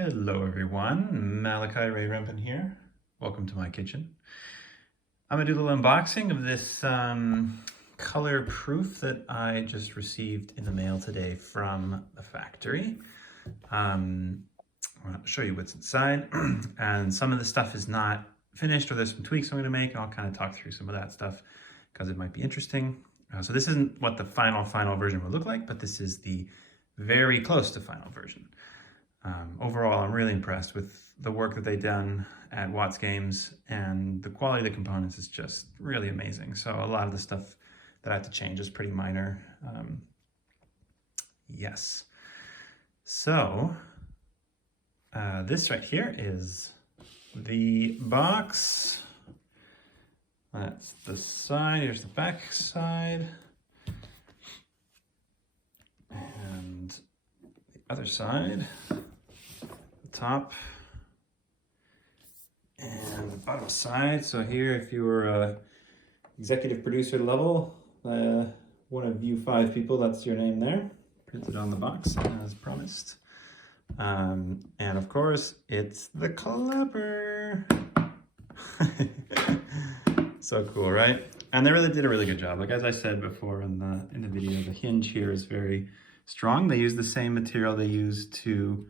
Hello everyone, Malachi Ray Rempen here. Welcome to my kitchen. I'm gonna do a little unboxing of this color proof that I just received in the mail today from the factory. I'm gonna show you what's inside and some of the stuff is not finished or there's some tweaks I'm gonna make, and I'll kind of talk through some of that stuff because it might be interesting. So this isn't what the final version will look like, but this is the very close to final version. Overall, I'm really impressed with the work that they've done at Watts Games, and the quality of the components is just really amazing. So a lot of the stuff that I have to change is pretty minor. Yes. So this right here is the box. That's the side. Here's the back side. And the other side. Top and the bottom side. So here, if you were a executive producer level, one of you 5 people, that's your name there, printed on the box as promised. And of course, it's the clapper. So cool, right? And they really did a really good job. Like as I said before in the video, the hinge here is very strong. They use the same material they use to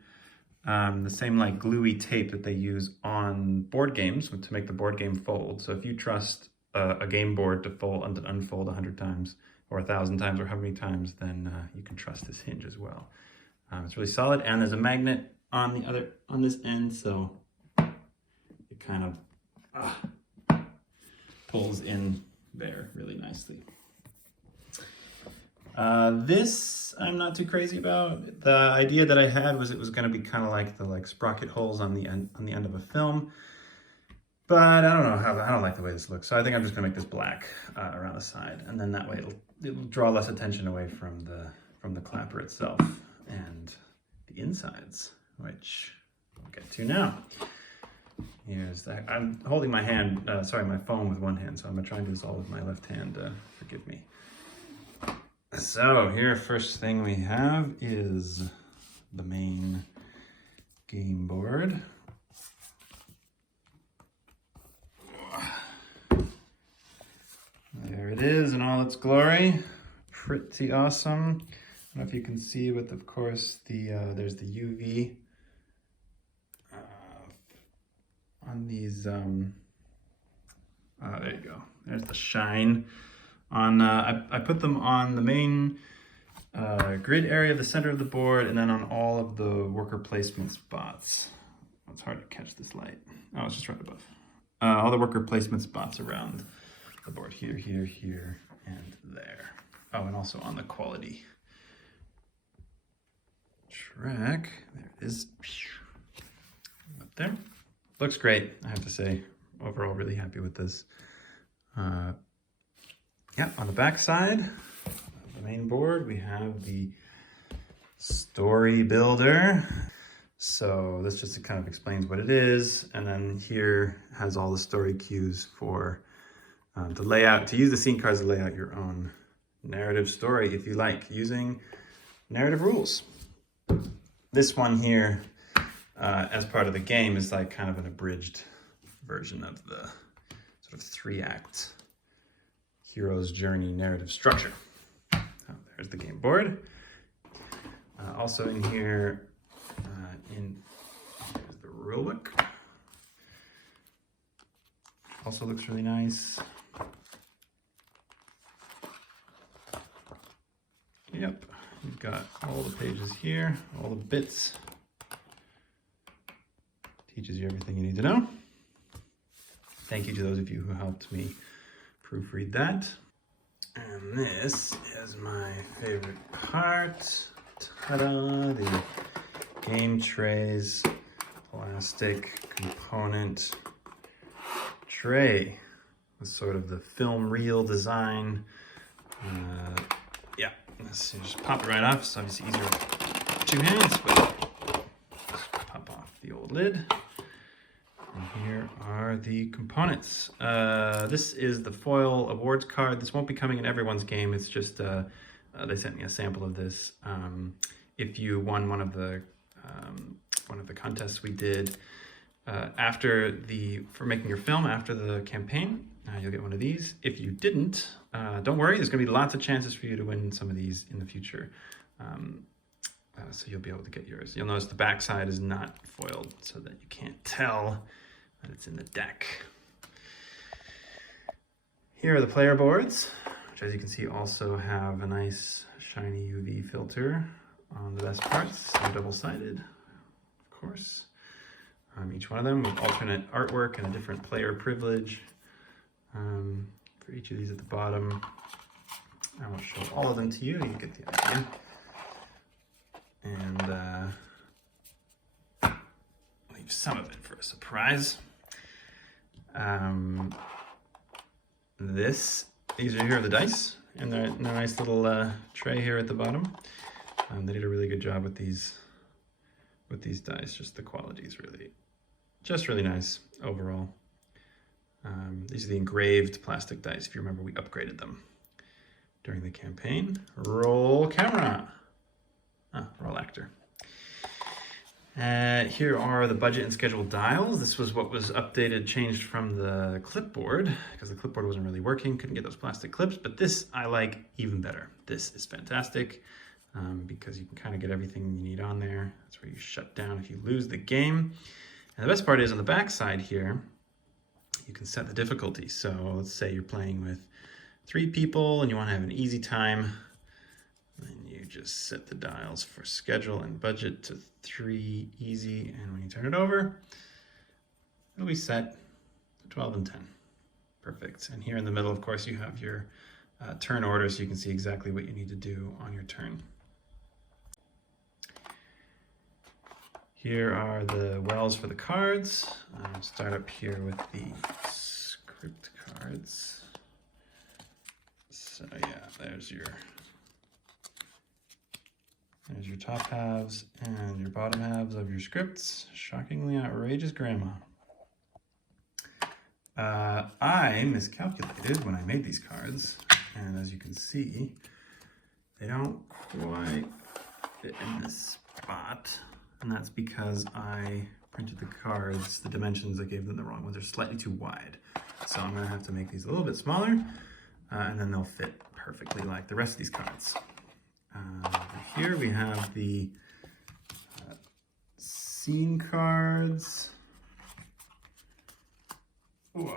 the same like gluey tape that they use on board games to make the board game fold. So if you trust a game board to fold and unfold 100 times or 1,000 times or how many times, then you can trust this hinge as well. It's really solid, and there's a magnet on this end, so it kind of pulls in there really nicely. This I'm not too crazy about. The idea that I had was it was going to be kind of like the sprocket holes on the end of a film, but I don't know I don't like the way this looks. So I think I'm just going to make this black around the side, and then that way it'll draw less attention away from the clapper itself and the insides, which we'll get to now. Here's that. I'm holding my phone with one hand, so I'm gonna try and do this all with my left hand. Forgive me. So here, first thing we have is the main game board. There it is in all its glory. Pretty awesome. I don't know if you can see, but of course there's the UV on these. There you go. There's the shine. I put them on the main grid area, the center of the board, and then on all of the worker placement spots. Oh, it's hard to catch this light. Oh, it's just right above. All the worker placement spots around the board, here, here, here, and there. Oh, and also on the quality track. There it is. Up there. Looks great, I have to say. Overall, really happy with this. Yeah, on the back side of the main board, we have the story builder. So this just kind of explains what it is. And then here has all the story cues for the layout, to use the scene cards to lay out your own narrative story if you like, using narrative rules. This one here, as part of the game, is like kind of an abridged version of the sort of 3-act hero's journey narrative structure. Oh, there's the game board. Also in here, here's the rule book. Also looks really nice. Yep, we've got all the pages here, all the bits. Teaches you everything you need to know. Thank you to those of you who helped me proofread that. And this is my favorite part. Ta-da! The game trays plastic component tray with sort of the film reel design. Yeah, let's just pop it right off. It's obviously easier with 2 hands, but just pop off the old lid. And here are the components. This is the foil awards card. This won't be coming in everyone's game. It's just, they sent me a sample of this. If you won one of one of the contests we did for making your film after the campaign. You'll get one of these. If you didn't, don't worry, there's gonna be lots of chances for you to win some of these in the future. So you'll be able to get yours. You'll notice the back side is not foiled so that you can't tell that it's in the deck. Here are the player boards, which as you can see also have a nice shiny UV filter on the best parts. They're double-sided, of course. Each one of them with alternate artwork and a different player privilege. For each of these at the bottom. I won't show all of them to you, you get the idea. And leave some of it for a surprise. These are the dice, and they're in a nice little tray here at the bottom. They did a really good job with these dice. Just the quality is really nice overall. These are the engraved plastic dice. If you remember, we upgraded them during the campaign. Roll camera. Roll actor. Here are the budget and schedule dials. This was what was updated, changed from the clipboard, because the clipboard wasn't really working, couldn't get those plastic clips, but this I like even better. This is fantastic because you can kind of get everything you need on there. That's where you shut down if you lose the game. And the best part is on the back side here, you can set the difficulty. So let's say you're playing with 3 people and you want to have an easy time. Then you just set the dials for schedule and budget to 3 easy, and when you turn it over, it'll be set to 12 and 10. Perfect. And here in the middle, of course, you have your turn order, so you can see exactly what you need to do on your turn. Here are the wells for the cards. I'll start up here with the script cards. So yeah, there's your top halves and your bottom halves of your scripts. Shockingly outrageous grammar. I miscalculated when I made these cards, and as you can see, they don't quite fit in this spot, and that's because I printed the cards, the dimensions, I gave them the wrong ones. They're slightly too wide. So I'm gonna have to make these a little bit smaller, and then they'll fit perfectly like the rest of these cards. Here we have the scene cards. Ooh.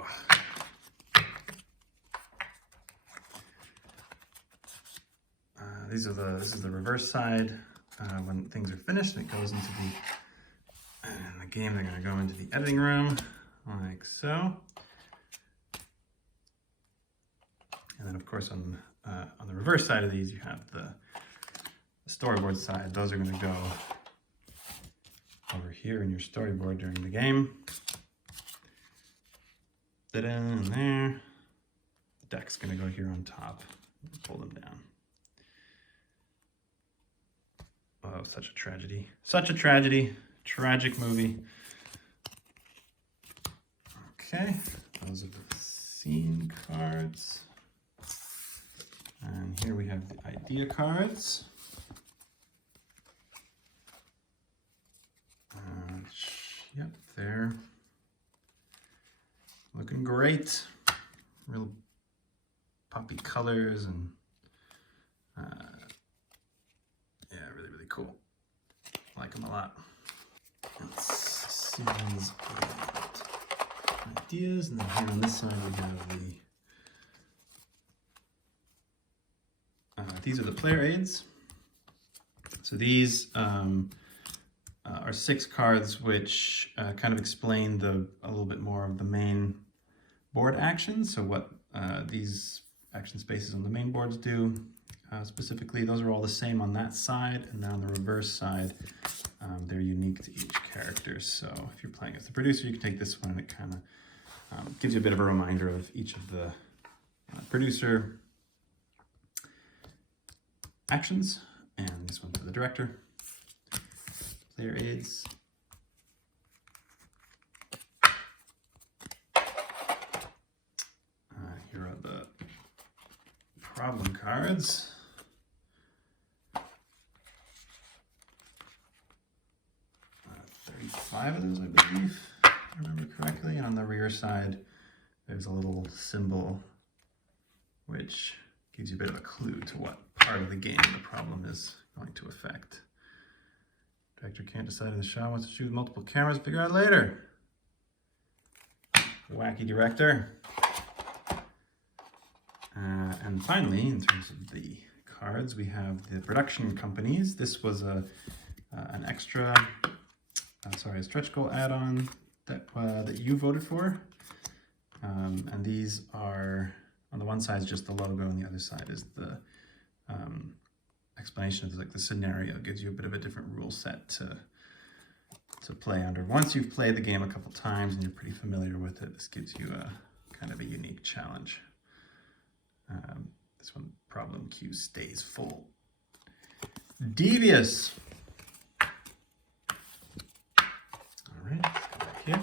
This is the reverse side. When things are finished, and it goes into the game. They're going to go into the editing room, like so. And then, of course, on the reverse side of these, you have the storyboard side. Those are going to go over here in your storyboard during the game. Fit in there. The deck's going to go here on top. Pull them down. Oh, such a tragedy. Such a tragedy. Tragic movie. Okay, those are the scene cards. And here we have the idea cards. Yep, they're looking great. Real poppy colors and yeah, really, really cool. Like them a lot. Scenes and ideas, and then here on this side we have these are the player aids. So these are 6 cards which kind of explain a little bit more of the main board actions. So what these action spaces on the main boards do. Specifically, those are all the same on that side, and then on the reverse side, they're unique to each character. So if you're playing as the producer, you can take this one, and it kind of gives you a bit of a reminder of each of the producer actions, and this one for the director. Player aids. Here are the problem cards. 5 of those, I believe, if I remember correctly. And on the rear side, there's a little symbol which gives you a bit of a clue to what part of the game the problem is going to affect. Director can't decide in the shot, wants to shoot with multiple cameras, figure out later. Wacky director. And finally, in terms of the cards, we have the production companies. This was an extra, a stretch goal add-on that you voted for. And these are, on the one side is just the logo, and the other side is the explanation of like the scenario. It gives you a bit of a different rule set to play under. Once you've played the game a couple times and you're pretty familiar with it, this gives you a kind of a unique challenge. This one, problem queue stays full. Devious. All right, let's go back here.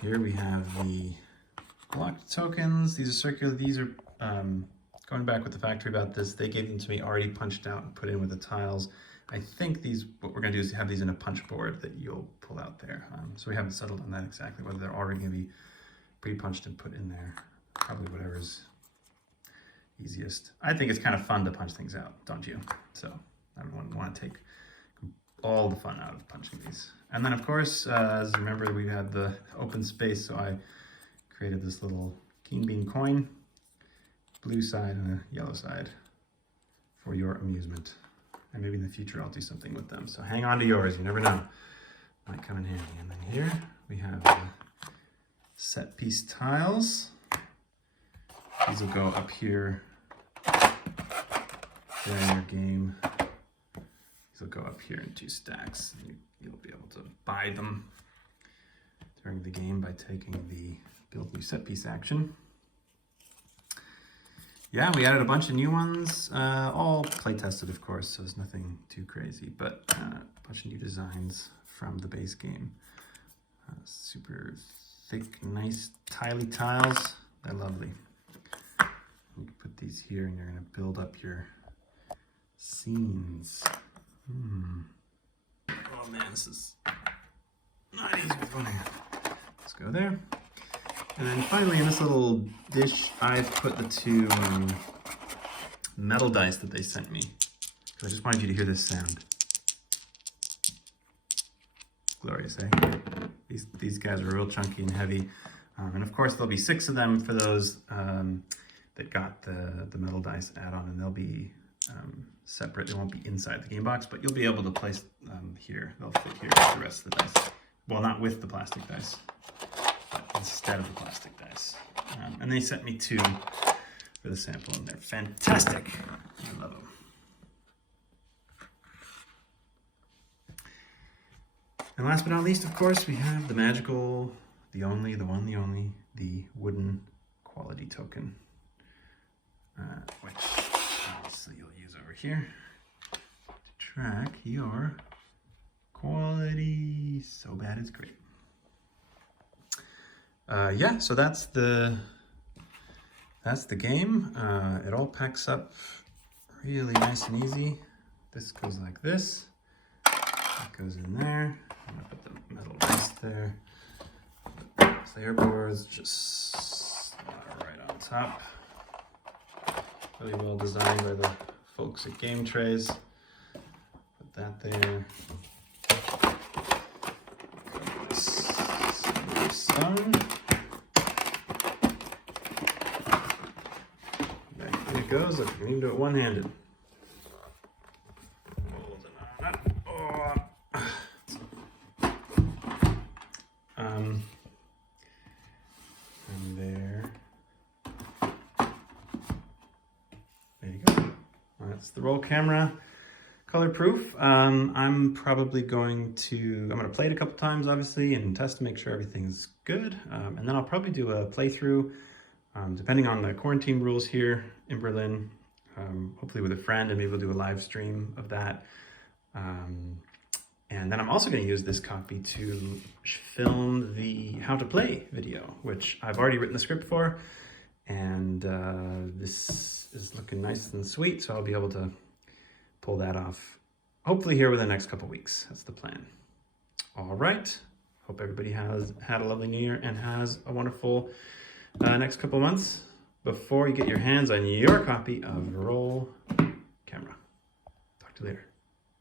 Here we have the blocked tokens. These are circular. These are going back with the factory about this. They gave them to me already punched out and put in with the tiles. I think these, what we're going to do is have these in a punch board that you'll pull out there. So we haven't settled on that exactly, whether they're already going to be pre-punched and put in there. Probably whatever's easiest. I think it's kind of fun to punch things out, don't you? So I wouldn't want to take all the fun out of punching these. And then of course, as you remember, we had the open space, so I created this little keen bean coin, blue side and a yellow side for your amusement. And maybe in the future I'll do something with them. So hang on to yours, you never know. Might come in handy. And then here we have the set piece tiles. These will go up here during your game. These will go up here in 2 stacks. You'll be able to buy them during the game by taking the build new set piece action. Yeah, we added a bunch of new ones, all play tested, of course, so there's nothing too crazy, but a bunch of new designs from the base game. Super thick, nice, tiley tiles. They're lovely. You can put these here and you're going to build up your scenes. Oh man, this is not easy with one hand. Let's go there. And then finally, in this little dish, I've put the 2 metal dice that they sent me. I just wanted you to hear this sound. Glorious, eh? These guys are real chunky and heavy. And of course, there'll be 6 of them for those that got the metal dice add-on, and they'll be separate. They won't be inside the game box, but you'll be able to place them here. They'll fit here with the rest of the dice. Well, not with the plastic dice, but instead of the plastic dice. And they sent me 2 for the sample, and they're fantastic. I love them. And last but not least, of course, we have the magical, the only, the one, the only, the wooden quality token, which obviously you'll use over here to track your quality. So bad it's great. Yeah, so that's the game. It all packs up really nice and easy. This goes like this. That goes in there. I'm gonna put the metal dice there. Player boards just right on top. Really well designed by the folks at Game Trays. Put that there. Sun. There it goes. Look, you can do it one-handed. And there you go. That's the roll camera, color proof. I'm probably going to play it a couple times, obviously, and test to make sure everything's good. And then I'll probably do a playthrough, depending on the quarantine rules here in Berlin, hopefully with a friend, and maybe we'll do a live stream of that. And then I'm also going to use this copy to film the how to play video, which I've already written the script for. And this is looking nice and sweet, so I'll be able to pull that off hopefully here within the next couple weeks. That's the plan. All right. Hope everybody has had a lovely New Year and has a wonderful next couple months before you get your hands on your copy of Roll Camera. Talk to you later.